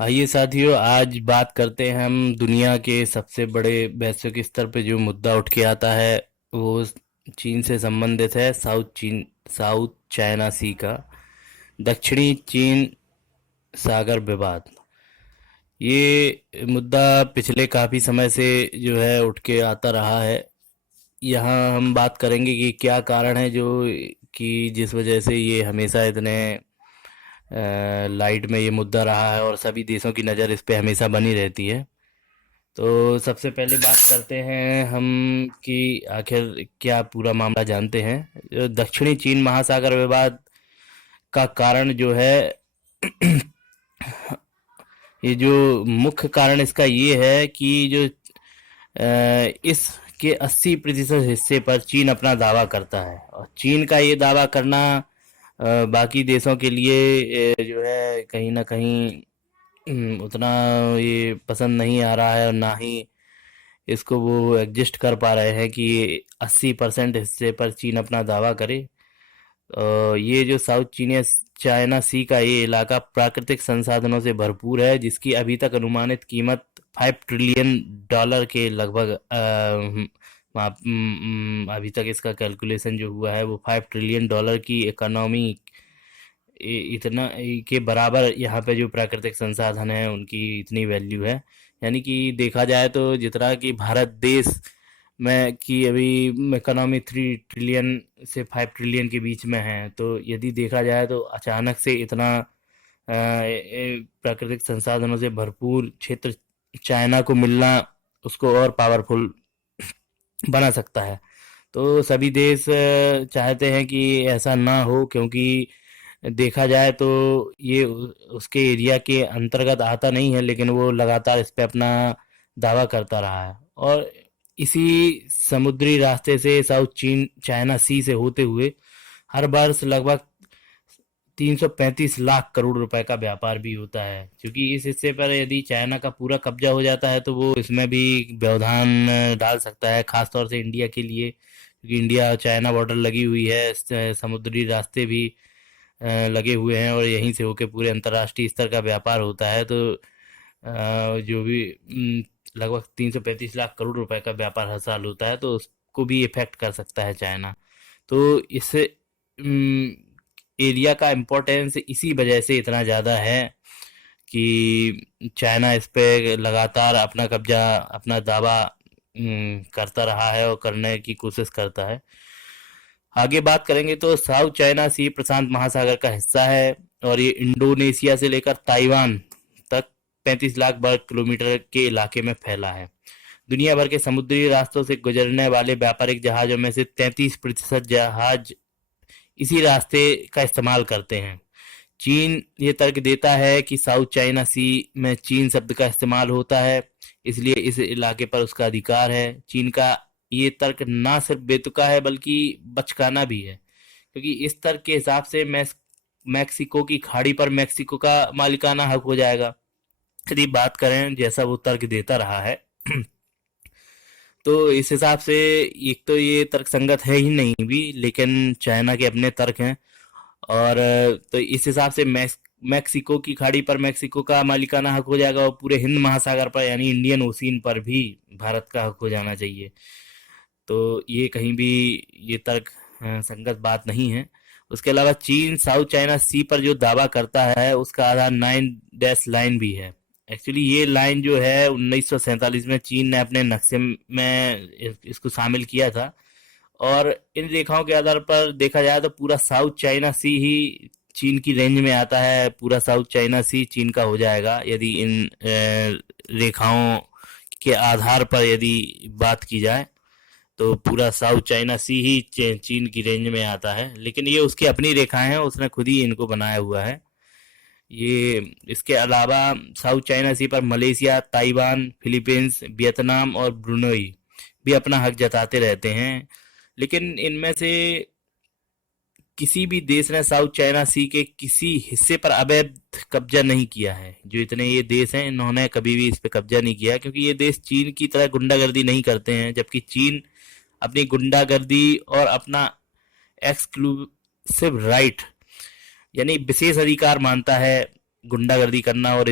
आइए साथियों, आज बात करते हैं हम दुनिया के सबसे बड़े वैश्विक स्तर पे जो मुद्दा उठ के आता है। वो चीन से संबंधित है। साउथ चाइना सी का दक्षिणी चीन सागर विवाद। ये मुद्दा पिछले काफी समय से जो है उठ के आता रहा है। यहाँ हम बात करेंगे कि क्या कारण है जो कि जिस वजह से ये हमेशा इतने लाइट में ये मुद्दा रहा है और सभी देशों की नज़र इस पे हमेशा बनी रहती है। तो सबसे पहले बात करते हैं हम कि आखिर क्या पूरा मामला जानते हैं। दक्षिणी चीन महासागर विवाद का कारण जो है ये जो मुख्य कारण इसका ये है कि जो इसके 80% हिस्से पर चीन अपना दावा करता है और चीन का ये दावा करना बाकी देशों के लिए जो है कहीं ना कहीं उतना ये पसंद नहीं आ रहा है और ना ही इसको वो एडजस्ट कर पा रहे हैं कि 80% हिस्से पर चीन अपना दावा करे। ये जो साउथ चीनिया चाइना सी का ये इलाका प्राकृतिक संसाधनों से भरपूर है, जिसकी अभी तक अनुमानित कीमत $5 ट्रिलियन के लगभग अभी तक इसका कैलकुलेशन जो हुआ है वो $5 ट्रिलियन की इकोनॉमी इतना के बराबर यहाँ पे जो प्राकृतिक संसाधन है उनकी इतनी वैल्यू है। यानी कि देखा जाए तो जितना कि भारत देश में कि अभी इकोनॉमी 3 ट्रिलियन से 5 ट्रिलियन के बीच में है, तो यदि देखा जाए तो अचानक से इतना प्राकृतिक संसाधनों से भरपूर क्षेत्र चाइना को मिलना उसको और पावरफुल बना सकता है। तो सभी देश चाहते हैं कि ऐसा ना हो, क्योंकि देखा जाए तो ये उसके एरिया के अंतर्गत आता नहीं है, लेकिन वो लगातार इस पे अपना दावा करता रहा है। और इसी समुद्री रास्ते से साउथ चीन चाइना सी से होते हुए हर वर्ष लगभग 335 लाख करोड़ रुपए का व्यापार भी होता है। क्योंकि इस हिस्से पर यदि चाइना का पूरा कब्जा हो जाता है तो वो इसमें भी व्यवधान डाल सकता है, खासतौर से इंडिया के लिए, क्योंकि इंडिया चाइना बॉर्डर लगी हुई है, समुद्री रास्ते भी लगे हुए हैं और यहीं से होके पूरे अंतर्राष्ट्रीय स्तर का व्यापार होता है। तो जो भी लगभग 335 लाख करोड़ रुपए का व्यापार हर साल होता है, तो उसको भी इफेक्ट कर सकता है चाइना। तो इस एरिया का इम्पोर्टेंस इसी वजह से इतना ज़्यादा है कि चाइना इस पे लगातार अपना कब्जा, अपना दावा करता रहा है और करने की कोशिश करता है। आगे बात करेंगे तो साउथ चाइना सी प्रशांत महासागर का हिस्सा है और ये इंडोनेशिया से लेकर ताइवान तक 35 लाख वर्ग किलोमीटर के इलाके में फैला है। दुनिया भर के समुद्री रास्तों से गुजरने वाले व्यापारिक जहाजों में से 33% जहाज इसी रास्ते का इस्तेमाल करते हैं। चीन ये तर्क देता है कि साउथ चाइना सी में चीन शब्द का इस्तेमाल होता है, इसलिए इस इलाके पर उसका अधिकार है। चीन का ये तर्क ना सिर्फ बेतुका है बल्कि बचकाना भी है, क्योंकि इस तर्क के हिसाब से मैक्सिको की खाड़ी पर मैक्सिको का मालिकाना हक हो जाएगा। यदि बात करें जैसा वो तर्क देता रहा है तो इस हिसाब से एक तो ये तर्क संगत है ही नहीं भी, लेकिन चाइना के अपने तर्क हैं। और तो इस हिसाब से मैक्सिको की खाड़ी पर मैक्सिको का मालिकाना हक हो जाएगा और पूरे हिंद महासागर पर यानी इंडियन ओशियन पर भी भारत का हक हो जाना चाहिए। तो ये कहीं भी ये तर्क संगत बात नहीं है। उसके अलावा चीन साउथ चाइना सी पर जो दावा करता है उसका आधार 9 डैश लाइन भी है। एक्चुअली ये लाइन जो है 1947 में चीन ने अपने नक्शे में इसको शामिल किया था। और इन रेखाओं के आधार पर देखा जाए तो पूरा साउथ चाइना सी ही चीन की रेंज में आता है। पूरा साउथ चाइना सी चीन का हो जाएगा यदि इन रेखाओं के आधार पर यदि बात की जाए तो पूरा साउथ चाइना सी ही चीन की रेंज में आता है। लेकिन ये उसकी अपनी रेखाएं हैं, उसने खुद ही इनको बनाया हुआ है। ये इसके अलावा साउथ चाइना सी पर मलेशिया, ताइवान, फिलीपींस, वियतनाम और ब्रुनई भी अपना हक जताते रहते हैं। लेकिन इनमें से किसी भी देश ने साउथ चाइना सी के किसी हिस्से पर अवैध कब्जा नहीं किया है। जो इतने ये देश हैं इन्होंने कभी भी इस पे कब्जा नहीं किया, क्योंकि ये देश चीन की तरह गुंडागर्दी नहीं करते हैं। जबकि चीन अपनी गुंडागर्दी और अपना एक्सक्लूसिव राइट यानी विशेष अधिकार मानता है गुंडागर्दी करना और